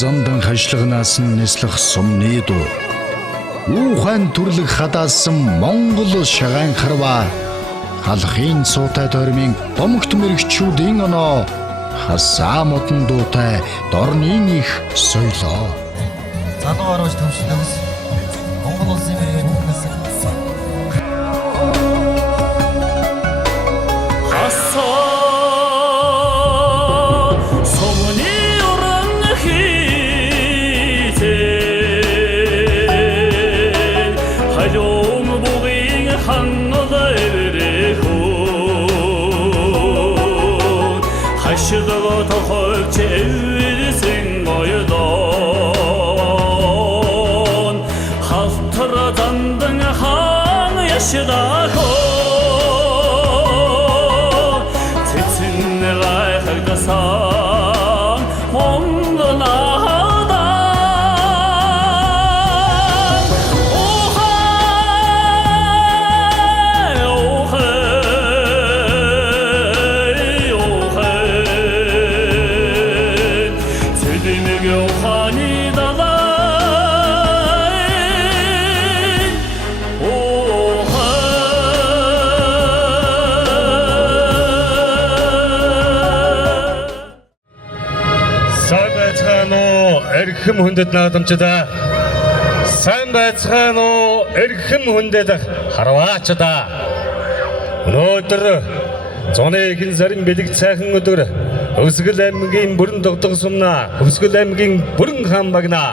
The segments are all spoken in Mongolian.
зандан хашлагнаас нь нислэх сумны дуу. Ухаан төрлөг хадаасан Монгол шагаан харва. Халахын суутай тойрмын домогт мэрэгчүүдийн оноо хасаа модон дуутай дорнын их соёлоо. Залуу оруулж төвшлөөс Монгол улсын мэрэгэн бүхнээс Haşıdığı tohul çevirsin boyudon Haltıra dandın han yaşıda kon Titinle layıkırdasan ondan ağdan Ohay, ohay Hani dalay Сайн байцгаана уу эрхэм хүндэт наадамчдаа. Сайн байцгаана уу эрхэм хүндэт харваачдаа. Өнөөдөр зуны ихэнх сарын бэлэг цайхан өдөр Өвсгөл аймгийн бүрэн тогтох сумна Өвсгөл аймгийн бүрэн хаан багна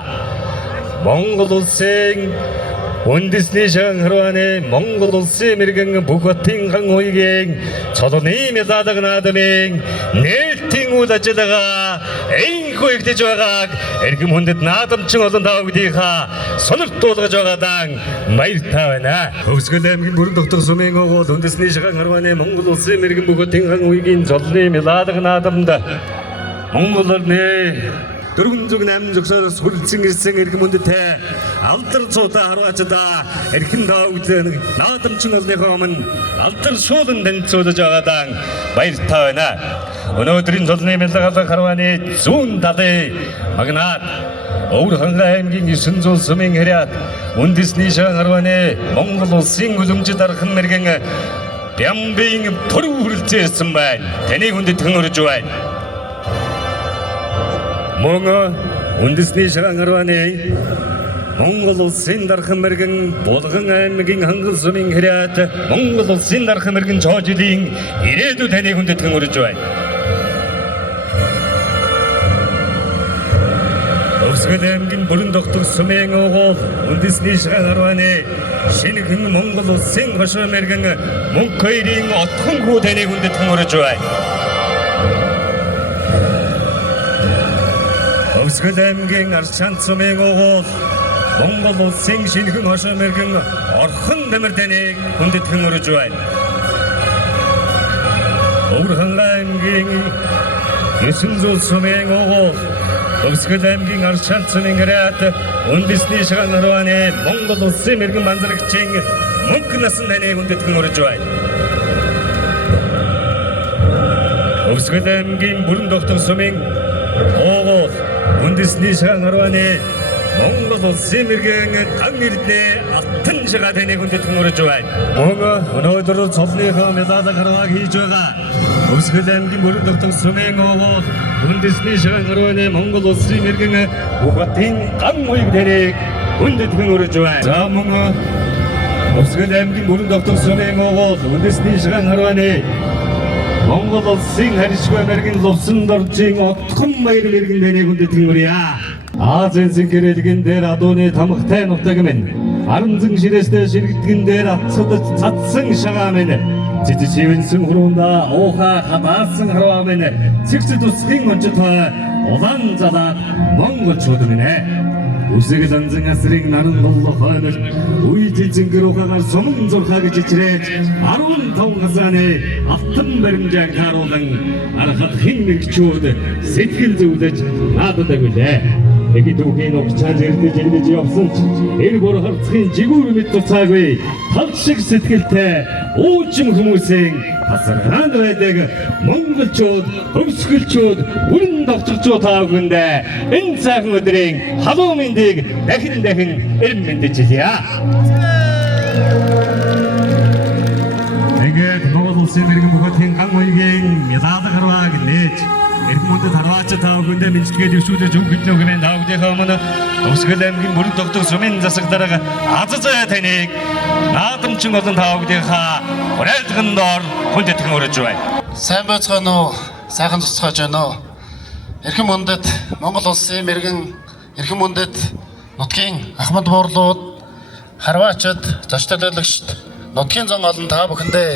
Монгол улсын үндэсний шагаан харвааны Монгол улсын мэрэгэн бүх хотын хан хуйгийн цолны медалаг наадмын нээлтийн үйл ажиллагаа энхүү ихдэж байгааг эрхэм хүндэт наадамчин олон таавдынхаа сонирт дуулгаж байгаадаа баяртай байна. Өвсгөл аймгийн бүрэн тогтох сумын огол үндэсний шагаан харвааны Монгол улсын мэрэгэн бүх хотын хан хуйгийн цолны медалаг наадамд Монгол орны 408 зөвсөөр сүрлцэн ирсэн эрхэм хүндэтэй алдар цуутай харваачдаа эрхэм таавдын наадамчин олныхоо өмнө алдар шуулан танилцуулж байгаадаа баяртай байна. Өнөөдрийн цолны медалаг харвааны зүүн талын магнат Өвөр хангай аймгийн 900 сумын хэрэг үндэсний шагаан харвааны Монгол улсын үлэмжид архан мэрэгэн Бямбын төрөв хүрэлцээрсэн байна. Таны хүндэтгэн өрж байна. Мөн үндэсний шагаан харвааны Монгол улсын дархан мэрэгэн Булган аймгийн хангал сумын хэрэг Монгол улсын дархан мэрэгэн чоожилын ирээдүйн таны хүндэтгэн өрж байна. Өвсгөл аймгийн бүрэн тогтох сумын огол үндэсний шагаан харвааны шинэхэн Монгол улсын хошоо мэрэгэн мөнх хоёрын отхон хүү таны хүндэтгэн өрж байна. Өвсгөл аймгийн Арчаан сумын огол Монгол улсын шинэхэн хошоо мэрэгэн Орхон нэмэр таныг хүндэтгэн өрж байна. Өвөр хангай аймгийн 900 сумын огол Өвсгөл аймгийн Арчаан сумын хэрэг үндэсний шагаан харвааны Монгол улсын мэрэгэн манзарагчийн мөнх насан таныг хүндэтгэн өрж байна. Өвсгөл аймгийн бүрэн тогтох сумын огол үндэсний шагаан харвааны Монгол улсын мэрэгэн ан эрдэнэ алтан шагаа таныг хүндэтгэн өрж байна. Өнөөдөр цолныхоо медалаг харгааг хийж байгаа Өвсгөл аймгийн бүрэн тогтох сумын огол үндэсний шагаан харвааны Монгол улсын мэрэгэн бүх хотын ан хуйг таныг хүндэтгэн өрж байна. За мөн Өвсгөл аймгийн бүрэн тогтох сумын огол үндэсний шагаан харвааны Монгол улсын харьцгүй мэрэгэн лувсан доржийн отхон баяр мэрэгэн таныг хүндэтгэн өрье. Азийн гэрэлгэн дээр адууны тамхтай нутаг минь аранзан ширээстэй ширэгдгэн дээр атсадж цадсан шагаа минь цэцэвэнсэн хуруундаа уухай хатаасан харваа минь цэгцэд усхийн онцтой улаан залаад монголчууд минь үсэг ланзан асрыг наран боллох хойноос үе цэцэнгэр ухагаар суман зурхаа гэж ичрээд 15 хасааны алтан баримжааг тааруулан арахад хэн мэгчүүд сэтгэл зөвлөж нааддаг үлээ. Эки түүхийн угчаал ирдэж эндэж явсан ч эр бүр харцхийн жигүүр мэд туцаагүй тал шиг сэтгэлтэй уужим хүмүүсийн тасархаан байдаг монголчууд, хөвсгөлчүүд, бүрэн давчигчууд таавгэндээ энэ сайхан өдрийн халуун мэндийг дахин эрен мэндэж хэлье. Тэгээд Монгол улсын иргэн бүхэтийн ган уйгийн медаль гарваг нээж эрхэм хүндэт харваач таавгэндээ мэдчилгээд өвшүүлж өнгөд нөгөөний таавгийнхаа өмнө Өвсгөл аймгийн бүрэн тогтох сумын засаг дарга Азазай таныг наадамчин олон таавгийнхаа урайлгын доор хүндэтгэн өрөж байна. Сайн байцгаана уу? Сайхан цуцгааж байна уу? Эрхэм хүндэт Монгол улсын иргэн эрхэм хүндэт нутгийн ахмад буурлууд, харваачид, зочд төлөөлөгчд, нутгийн зан олон та бүхэндээ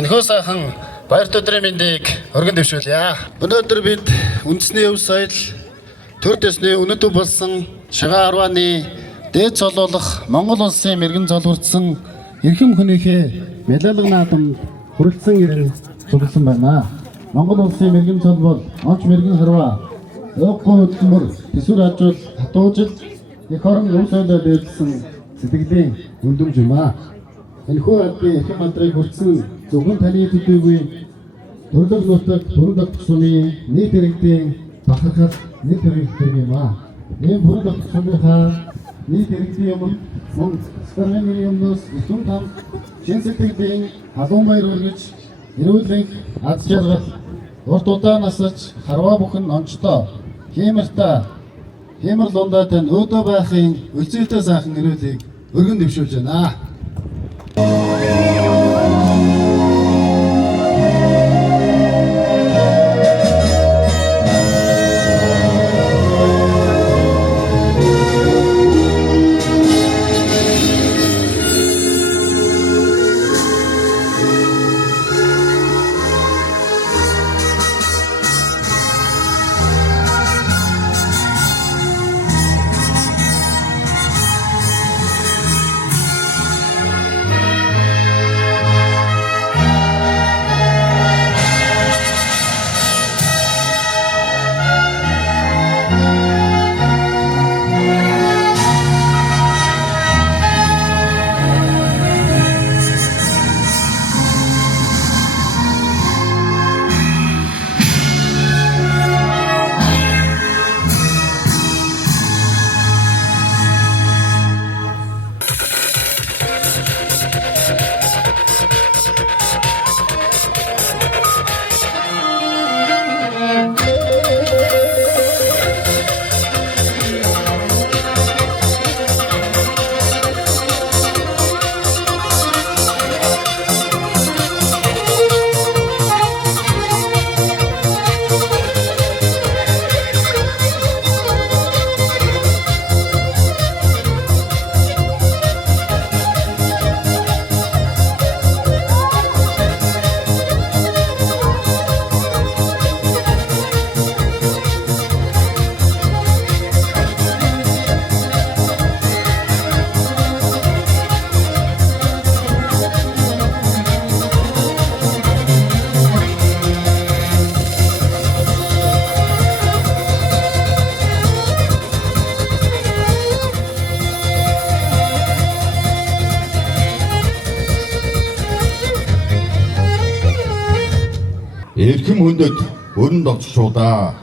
энэхүү сайхан баярт өдрийн мэндийг өргөн дэвшүүлье. Өнөөдөр бид үндэсний өв соёл, төр дэсний үнэт өв болсон Шагаа Арваны дээд цолуулах Монгол улсын мэрэгэн цолгордсон эрхэм хүнийхээ медаль наадамд хүрэлцэн ирэн цугласан байна. Монгол улсын мэрэгэн цол бол онц мэрэгэн харваа, өөхгүй хөдөлмөр, төсвөр ажил, татуужил, их орон өв соёлоо дээдсэн сэтгэлийн үндэм юм аа. Энэхүү албан эрхэм мандрыг хүртсэн зөвхөн таны төдийгүй төрлөг нутагт бүрэн тогтох сумын нийт иргэдийн бахархал нийт иргэд юм аа. Энэ бүрэн тогтох сумынхаа нийт иргэдийн өмнө мөн скармын юмнаас өсвөр там шин сэтгэлийн халуун баяр өргөж эрүүлэг аз жаргал урт удаан насаж харваа бүхэн онцтой хэмэр лундаа тань өөдөө байхын үлцээтэй сайхан эрүүлэг өргөн дэвшүүлж байна. Эрхэм хүндэт өрн довччуудаа,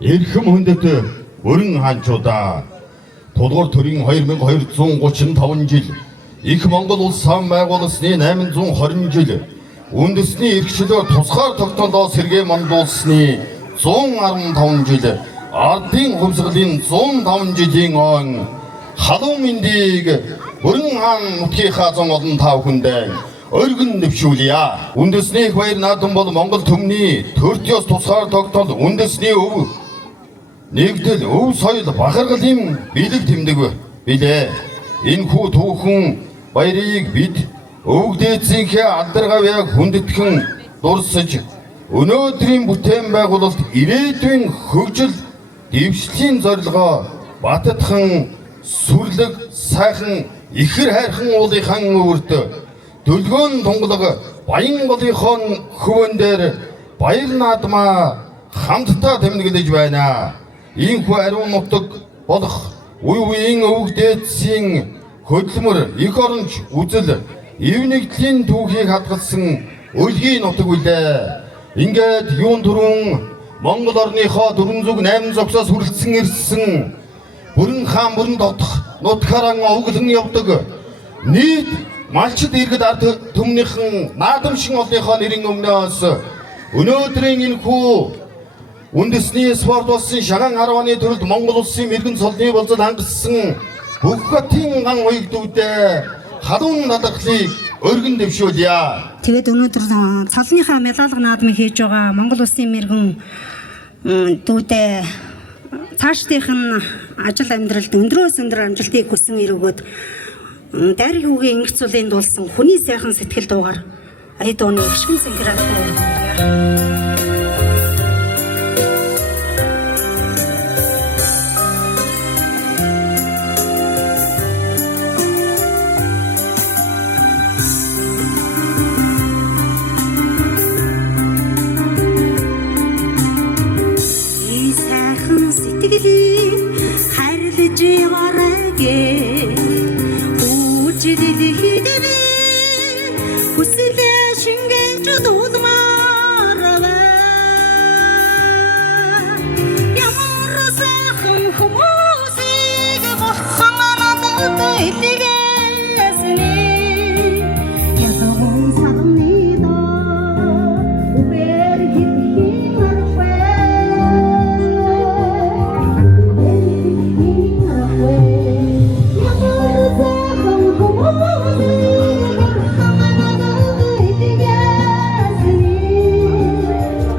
эрхэм хүндэт өрн хаанчуудаа, тулгуур төрийн 2235 жил, их Монгол улс сан байгуулсны 820 жил, үндэсний эрхчлөөр тусгаар тогтнолоо сэргээ мандуулсны 115 жил, ардын хувьсгалын 105 жилийн он халуун мэндийг өрн хаан нутгийнхаа зан олон тав хүндээ өргөн дэвшүүлье. Үндэсний их баяр наадам бол Монгол төмний төрт ёс тусгаар тогтнол үндэсний өв нэгдэл өв соёл бахаргалын бэлэг тэмдэг билээ. Энэхүү түүхэн баярыг бид өвөг дээдсийнхээ алдаргав яг хүндэтгэн дурсаж өнөөдрийн бүтээн байгуулалт ирээдүйн хөгжил дэвшлийн зорилгоо баттхан сүрлэг сайхан ихэр хайрхан уулынхан өвөрт Дөлгөөн тунгалаг баян голынхон хөвөн дээр баяр наадмаа хамтдаа тэмдэглэж байна. Иймхүү ариун нутаг болох үе үеийн өвөг дээдсийн хөдөлмөр эх оронч үзэл эвнэгдлийн түүхийг хадгалсан өлгийн нутаг үлээ. Ингээд юун түрүүн Монгол орныхоо 408 зогсоос хүрэлцэн ирсэн бүрэн хаан бүрэн дотох нутгаараа овглон явдаг нийт малчид иргэд ард түмнийхэн наадамшин олныхоо нэрийн өмнөөс өнөөдрийн энэ хүү үндэсний спорт болсон шагаан 10 оны төрөлд Монгол улсын мэрэгэн цолны болзол хангасан бүх хотын ган уягдуудаа халуун надархлыг өргөн дэвшүүлье. Тэгээд өнөөдөр цолныхаа медалга наадмыг хийж байгаа Монгол улсын мэрэгэн дүүдээ цаашдынх нь ажил амьдралд өндрөөс өндөр амжилтыг хүсэн иргүүд дайрыг үгийн ингэц цулын дуулсан хүний сайхан сэтгэл дуугаар ая дууны гişгэн синхрон харилж яваагээ үжиглэхийдээ хүсэлээ шингээж дуулмаар ямар сайхан хүмүүсийг бохомнод илгээсний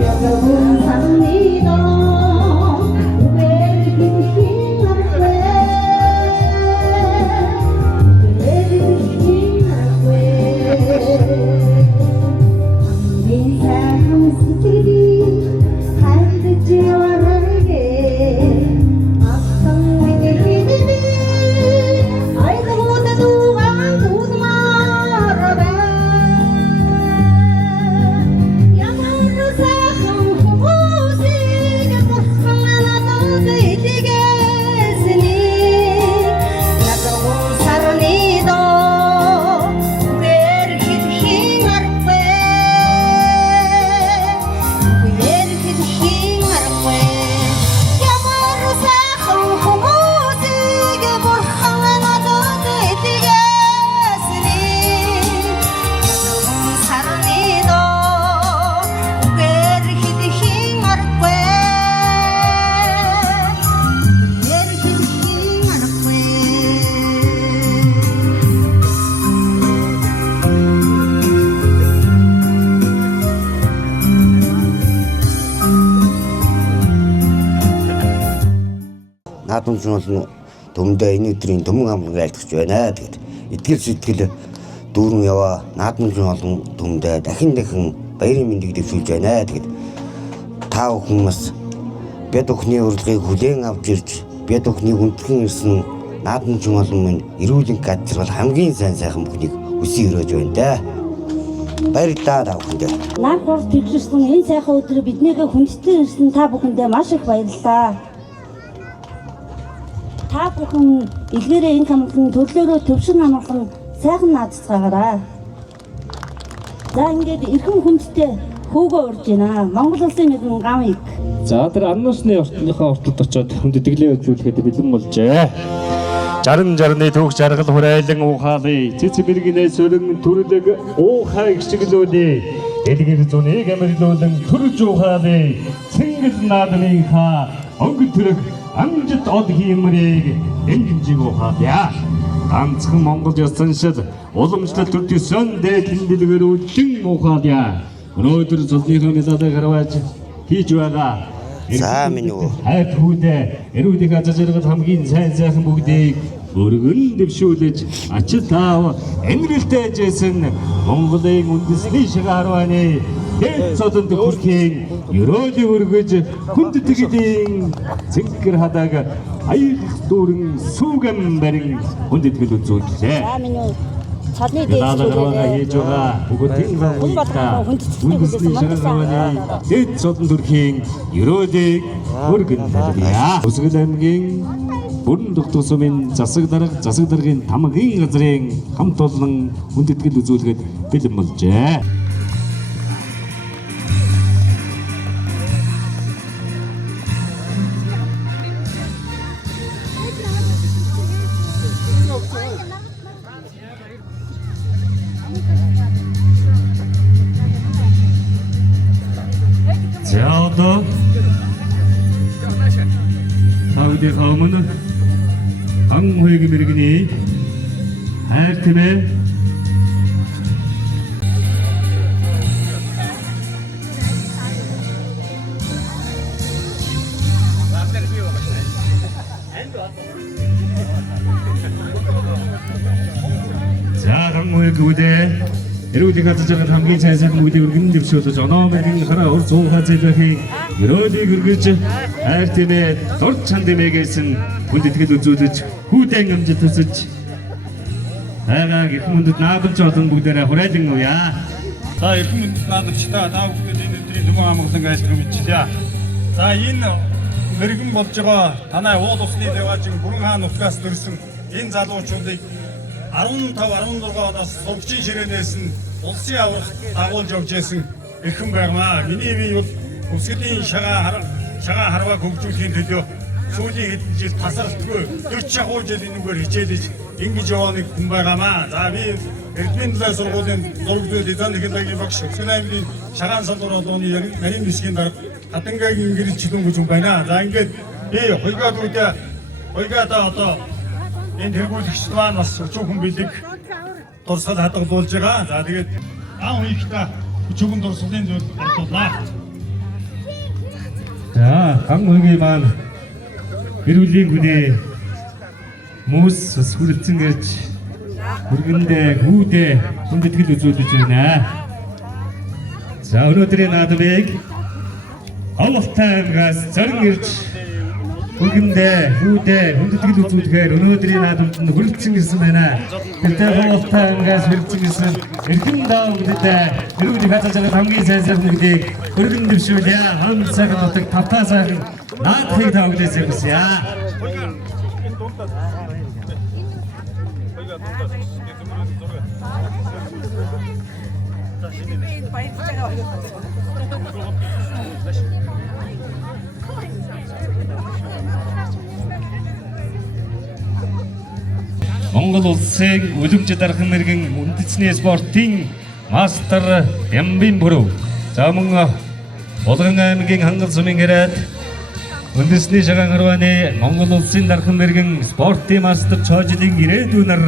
ятгон сарны доо үгээр хитхийн арвэ наадамч нь төмдөө энэ өдрийн төмөн амрыг айлтгаж байна. Тэгээд итгэл сэтгэл дүүрэн яваа наадамч олон төмдөө дахин баярын мэндийг дэвшүүлж байна. Тэгээд та бүхэн бас бяд өхний урилгыг хүлээн авч ирж бяд өхнийг хүндэтгэн ирсэн наадамч олон минь эрүүлэн газар бол хамгийн сайхан бүхнийг хүсье өрөөж байна да. Баярлалаа та бүхэндээ. Нар хурд төвшөрсөн энэ сайхан өдрөө биднийгээ хүндэтгэн ирсэн та бүхэндээ маш их баярлалаа. Та бүхэн илгээрээ энэ хамтлан төрлөөрөө төвшин амгалан сайхан наацгаагаарай. За ингээд эрхэм хүндтэй хөөгөө урж байна. Монгол улсын мэрэгэн гамыг. За тэр ануусны ортныхоо ортод очоод хүндэтгэлээ үзүүлэхэд бэлэн болжээ. 60-60-ны түүх жаргал хүрээлэн ухаалыг цэц мэрэгнээс өргөн төрлөг уухай гიშгэлүүлээ. Дэлгэр зуны гэмэрлүүлэн төрж ухаалыг цэнгэл наадмынхаа өнгө төрөг амжит од хиймрийг энгинжиг ухаалъя. Ганцхан Монгол ёсон шил уламжлалт төрсөн дээдлэн дэлгэр үлэн ухаалъя. Өнөөдөр цолныхоо медалыг гаргаж хийж байгаа. За минь үү. Хайр хүүдээ эрүүдийг ажижиргал хамгийн сайхан бүгдийг өргөн дэвшүүлж ачил таав энэрэлтэй жисэн Монголын үндэсний шагаарваны дээд цодонд хүрхийн ерөөлийн өргөж хүндэтгэлийн цэнгэр хадаг аяг дүүрэн сүүгэн барин хүндэтгэл үзүүлжээ. За минь үү. Цолны дээд хийж байгаа бүгдийн үндэсний шагаарваны дээд цодонд хүрхийн ерөөлийн өргөн барья. Өсгөл аймгийн бүрэн дутуу сумын засаг даргын тамгийн газрын хамт олон хүндэтгэл үзүүлэхэд бэлэн болжээ. За одоо Сауди хаамын ан хуйг мэрэгний хайр тэмээ за ан хуйг үдээ эрүүлийн газар хамгийн сайн бүгдийг өргөн дэвшүүлж оноомын хараа ур зуун хазайлахын өрөөлийг өргөж хайр тэмээ дорд чанд эмээгээс нь хүндэтгэл үзүүлж хүүдэн амжилт хүсэж хайгаа гэх мөндөд наадамч олон бүгдээрээ хураалан уяа. За эрхэм мөндөд наадамчдаа та бүхэнд энэ өдрийн Дүмэн амгалан айлчлал мэдчилье. За энэ мэрэгэн болж байгаа танай уул усны дэваажин Бүрэн хаан нутгаас төрсэн энэ залуучуудыг 15-16 оноос сувгчин ширээнээс нь улсын аврагт дагуулж явж байсан эрхэм байгмаа. Миний бие бол өсгөлийн шагаа харваа хөгжүүлэхийн төлөө сүүлийн хэдэн жил тасралтгүй 40 шахуу жил энэгээр хичээлж ингэж яваа нэг хүн байгаамаа. За би Эрдэнэ талын сургуулийн зургийн дизайн технологийн багш Өсгөлийн шагаан салбар болооны нарийн бишгийн дарга Хатангагийн гэрэл чилүүн гэж хүн байна. За ингээд би хойгаадаа одоо энэ тэргүүлэгч маань бас өчүүхэн бэлэг дурсгал хадгалуулж байгаа. За тэгээд аав ихтэй өчүүхэн дурсгалын зүйл бодлоо. За ан хуйгийн маань эрүүлийн хүнээ мөс сүрэлцэн гэж хүргэндээ хүүдээ хүндэтгэл үзүүлж байна. За өнөөдрийн наадмыг Ховлтай аймгаас зорин ирж хүргэндээ хүүдээ хүндэтгэл үзүүлэхээр өнөөдрийн наадамд нь хүрэлцэн ирсэн байна. Тэгтээ Ховлтай аймгаас хүрэлцэн ирсэн эрхэм даавуудтай эрүүлийн газар хамгийн сайн бүгдийг өргөн дэвшүүлье. Хан цагаан нутаг тавтаа сайхан наадхыг та бүдээсээ хүсье. Монгол улсын үлэмж дархан мэргэн үндэсний спортын мастер Ямбин Бүрөв. За мөн Булган аймгийн Хангал сумын гэрээд үндэсний шагаан харвааны Монгол улсын дархан мэргэн спортын мастер чойжлын ирээдүйнээр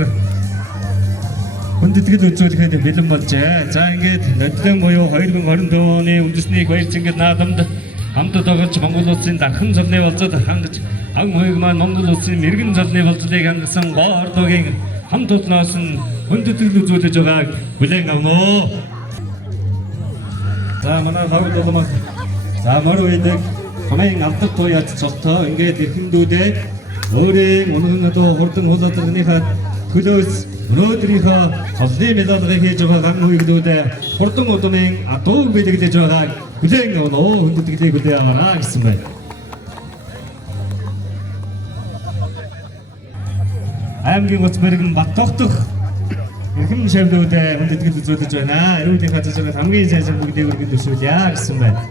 хүндэтгэл үзүүлэхэд бэлэн болжээ. За ингээд нодлон буюу 2024 оны үндэсний баяр цэнгэл наадамд хамт тоглож Монгол улсын дархан золны болцоод хангаж ан хуйг маань Монгол улсын мэргэн золны болцлыг хангасан гоо ордогийн хамт олноос нь хүндэтгэл үзүүлж байгааг хүлээн авна. За манай хавд болмог за мөр үйдэг хамын алдар туяач цолтоо ингээд эрхэндүүдээ өөрийн үнэн одоо хурдан хулаадарныхаа төлөөс өнөөдрийнхөө цолны медалыг хийж байгаа ан хуйгнүүдээ хурдан удмын адуу бэлэглэж байгааг хүлээн авна. Хүндэтгэлийг хүлээн аваарай гэсэн байна. Аймгийн гоц мэргэн Баттогдох эрхэм шавлуудаа хүндэтгэл үзүүлж байна. Эрүүлийн газар хамгийн сайн бүгдийг өргөн дэвшүүлье гэсэн байна.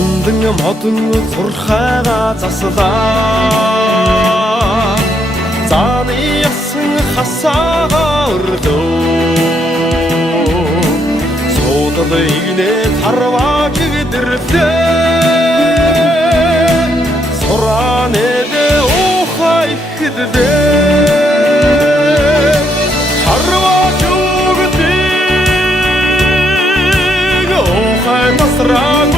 Сандан модон зурхайгаа заслаа. Зааны ясан хасаага өрлөө. Суудал игнэ харваа гидрэрлээ. Суранэдэ ухай хэддэ. Харваа зүгдэ. Ухай масраг.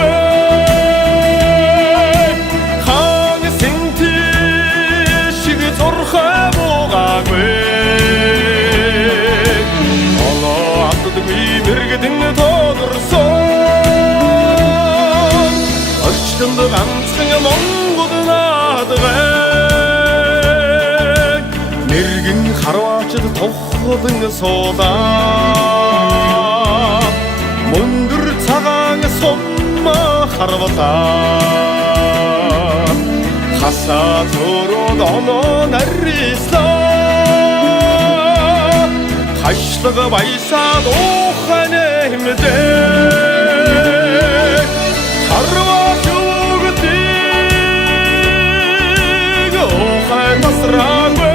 Ганцхан Монгол наадгай мэргэн харваачд тохлон суулаа мөндөр цагаан суммаа харвалаа хасаа төрөд оноо нарислаа хашлага баясаад ухааны хэмдээ харваа шүгдэг ухаан тасраагүй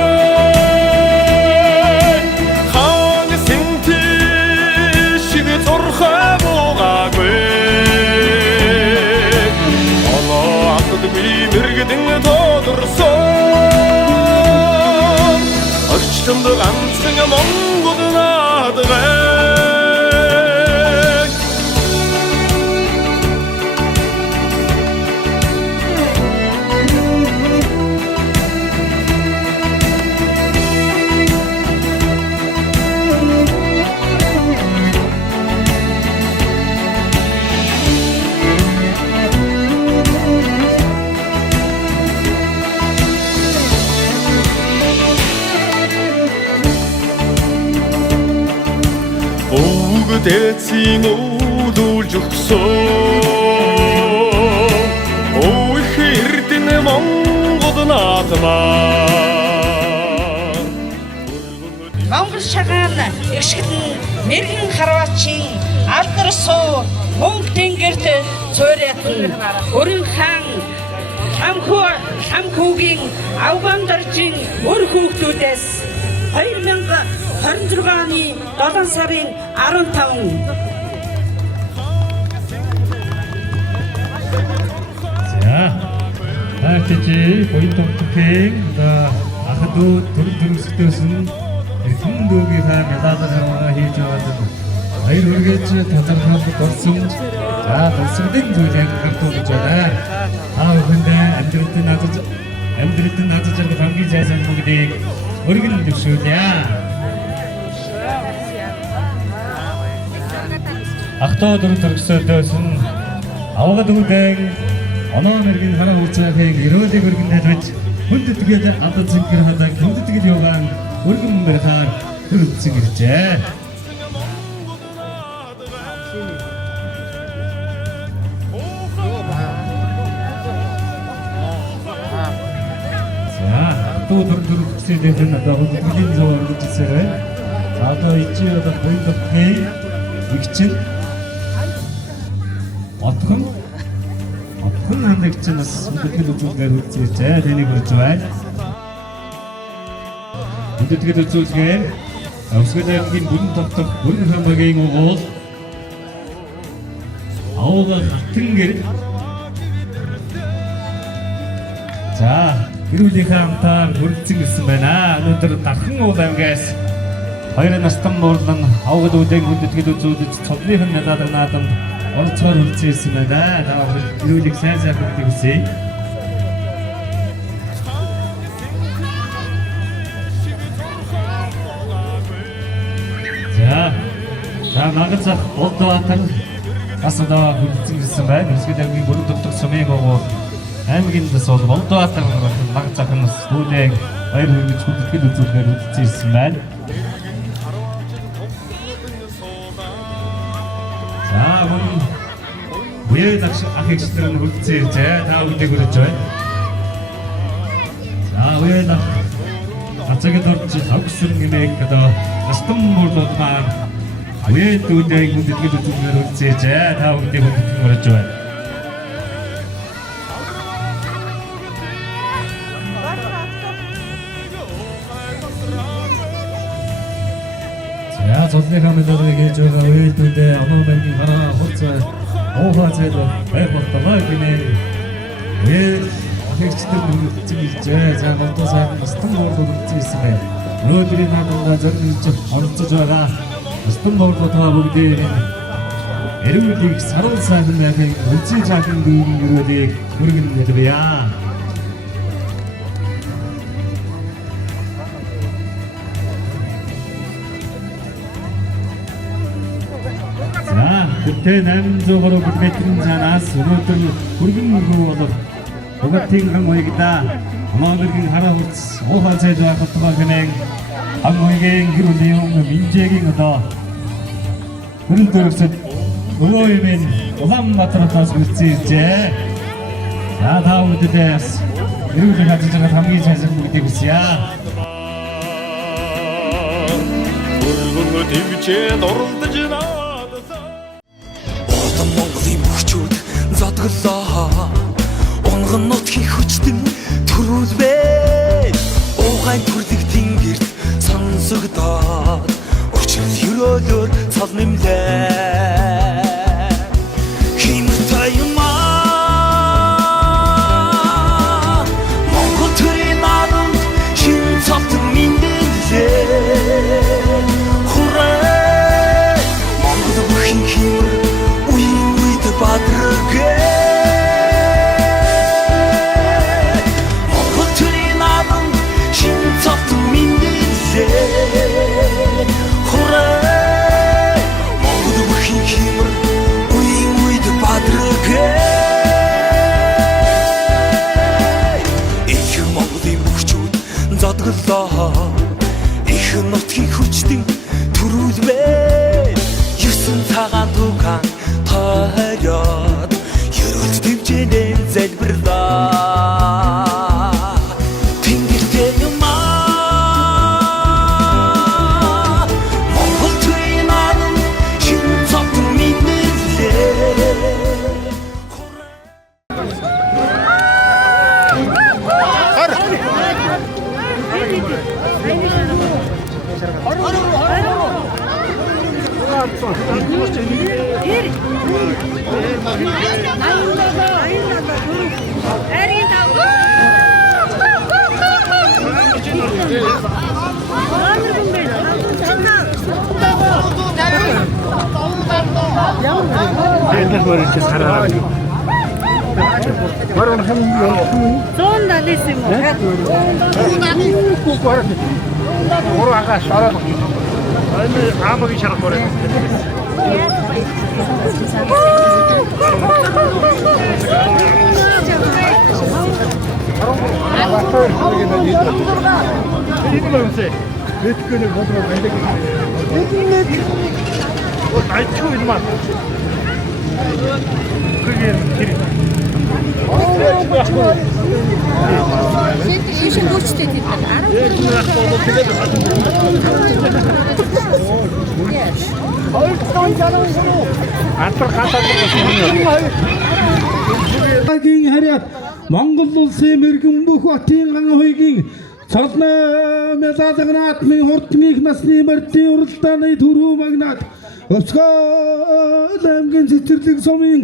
мэрэгдэн тодорсон орчлонд ганцхан Монгол наадгай Өвгдээцийн өвлүүлж өгсөн Өвх эрдэнэ Монгол наадмаа Монгол шагаан эгшгэлэн мэргэн харваачийн алдар суу мөнгө тэнгэрт цойрятан өрн хаан хамхүүгийн авгамдаржин өр хүүхдүүдээс 2026 оны 7 сарын 15 Таачи бойтогтгийн ахадуу төрөлсдөөсөн эрхэм дүүгийнхаа медалаараа хийж байгаа баяр хүргэж тодорхойлж болсон тусгадын зүйлийг гартуулж байна. Аавхэндээ амьдралын надад зэрэг хамгийн зайсан бүгдийг өргөн дэвшүүлье. Ахтоо төрөлсдөөсөн авгад үдэн оноо мэргийн хараа үцээхийг өрөөлийг өргөн тавьж хүндэтгэд адад зингэр хадаг хүндэтгэд яваан өргөн мэрхаар төрөлцсөн иржээ. Төрөлцсөн одоо бүлийн зовор үзсээрээ одоо ичээ одоо бойтогтгийн игчил отхон хандагч нас бүтгэл үзүүлгээр үзээжээ тэнийг болж байна. Бүтгэл үзүүлгээр Авсгалын бүрэн тогтох бүрэн хамаагийн угуул авга хатангэр за гэрүүлийнхээ хамтаар хүрэлцэн гисэн байна. Өнөөдөр Дархан уул аймгаас 2 настан буурлан авгад үдэн хүндэтгэл үзүүлж цодныхын медаль наадамд орцоор үлдсэн байна. Та гэрүүлийг сайн бүгдийг хүсье. За нагацах Улдаанбаатар асуудаа хүлцэн гисэн байна. Хэсгээд аймгийн бүрэн тогтох сумын гоо аймгийн дэс бол Улдаанбаатар нагацах нас дүүнээ баяр хүргэж хүндэтгэл үзүүлгээр үлдсэн ирсэн байна. За Үеэ ах эгчтэр нь үлдсэн иржээ. Та бүдийг өрөж байна. За үеэ ацагийн дорж авгсан нэмэг одоо настан буурлууд маань үеэ дүүнээ хүндэтгэл үзүүлгээр үлдсэн иржээ. Та бүдийг өрөж байна. За цодныхаа медалийг хийж байгаа үеэ дүүнээ оноо мэргийн хараа хуцаа Оохацээд байх болтолоо гинэ. Тэгчтэй үлдсэн иржээ. За Монгол сайхан настан буурлууд үлдсэн ирсэн байна. Өнөөдрийн наадамд зориулж оролцож байгаа настан буурлуудаа бүгдээ эрүүл сарвал сайхан байхыг үнцэн цаахан дүүрэн өрөөлийг хүргэн хэлбэе. Бүтэн 800 км-ийн цаанаас өнөөдөр хүргэн бол угатын хан уягда Монгол хараа хүч уухацээд байгаа гэнэ хан уягийн гэрүүлийн минжээгийн одоо хүрэн төрөсөд өвөө минь Улаанбаатараас үлцээ. За та бүхэндээс эрүүл хажиж байгаа хамгийн сайхан бүгдийг хүсье. Өргөн төвчээд оролдож наадсан. Олон Монголын мөхчүүд задгалаа. Унган нутгийн хүчтэн төрүүлвэ. Уухайн төрлөг тэнгэрт сонсогдоод учир өрөөлөөр цал нэмлээ. Химтэй юмаа Монгол төрийн наадамд шин цавт мэндэлээ. Хүрээ Монгол бүхэн химэр үеийн үед бадрагээ. Монгол төрийн наадамд шин цавт мэндэлээ. Хүрээ Монгол бүхэн химэр үеийн үед бадрагээ. Их Монголын мөхчүүд задгалаа. Их нутгийн хүчтэн төрүүлвэ. 9 цагаан тугаан тойроод ерөөд төвчэнэн залбирлаа. Тэнгэртэй юмаа Монгол төрийн наадам шин цавт мэндэлээ. Монгол улсын мэрэгэн бүх хотын ган хуйгийн цолноо медалгнаатмын хурдан их насны мордын уралдааны түрүү магнат Өвсгөл аймгийн цэцэрлэг сумын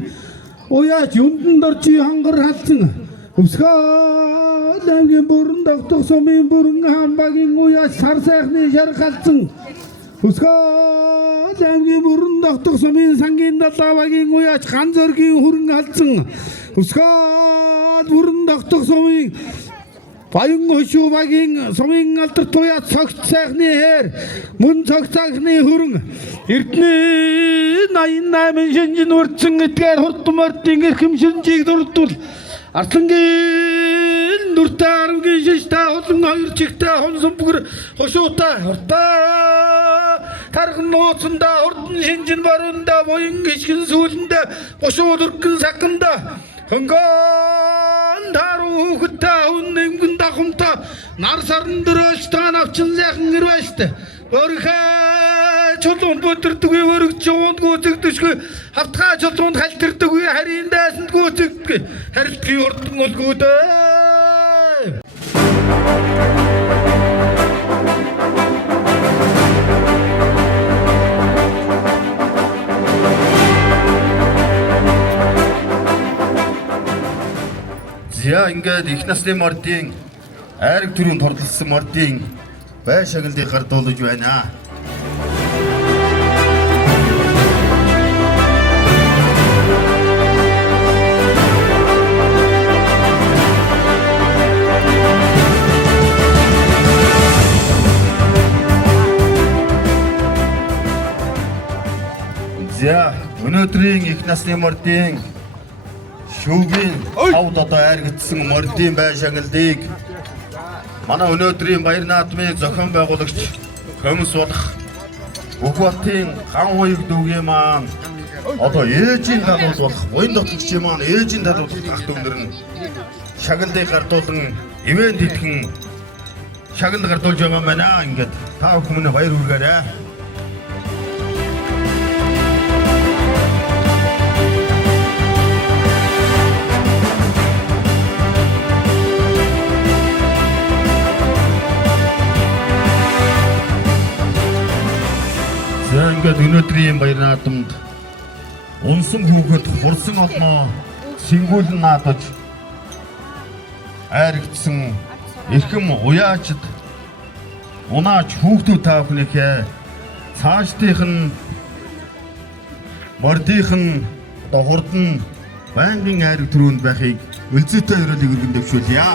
уяач юндан доржи хангар халдсан Өвсгөл аймгийн бүрэн давтах сумын бүрэн хамбагийн уяач сар сайхны шарх халдсан Өвсгөл аймгийн бүрэн давтах сумын сангийн далавагийн уяач ган зөргийн хүрэн халдсан Өвсгөл бүрэн давтах сумын Баян хошуугийн сумын алдар туяа цогц сайхны хээр мөн цогц сайхны хөрөн Эрдэнэ 88 шинжин үрдсэн эдгээр хурдан мордын эрхэм шинжийг дурдвал Арслангийн нүртэй арвгийн шиштэй олон хоёр чигтэй хонсон бүгэр хошуутай хурдаа тархан нууцанда хурдан шинжин баруунда буян гიშгэн сүүлэндэ бошуу дүргэн саканда хөнгөн даруу хөттэй үнэмгэн дахамта нар сарн дөрөөж таан авчин сайхан ирвэштэй өөрхөө чулуун бүдэрдэггүй өргөж жуунд гүйцэгдэшгүй хавтгай чулуунд халтэрдэггүй харийн дайсанд гүйцэгдэггүй харилцгийн урдан үлгүүдээ За ингээд их насны мордын айраг төрийн торлолсон мордын бай шагналыг гардуулж байна. За өнөөдрийн их насны мордын шүүгийн хавд одоо айргдсан мордын бай шагналыг манай өнөөдрийн баяр наадмын зохион байгуулагч Хөмс болох Бүх хотын ган хуйг дүүгийн маань Одоо ээжийн талууд болох буян дотгогчийн маань ээжийн талууд ах дүүнэр нь шагналыг гардуулан ивент итгэн шагнал гардуулж байгаа юм байна. Ингээд та бүхэн баяр хүргээрэй. За ингээд өнөөдрийн баяр наадамд унсан хүүхэд хурсан олноо сингүүлэн наадаж айрагдсан эрхэм уяачд унаач хүүхдүүд та бүхнийхээ цаашдынх нь мордийнх нь дохорд нь байнгын айраг төрөнд байхыг үлзээтэй өрөөлийг өргөн дэвшүүлье.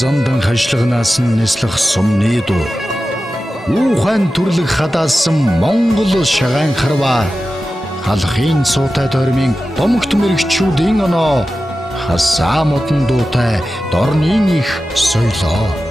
Зандан хашлагнаас нь нислэх сумны дуу. Ухаан түрлэг хадаасан Монгол шагаан харва. Халахын цуутай тойрмын домогт мэрэгчүүдийн оноо хасаа модон дуутай дорнын их соёлоо.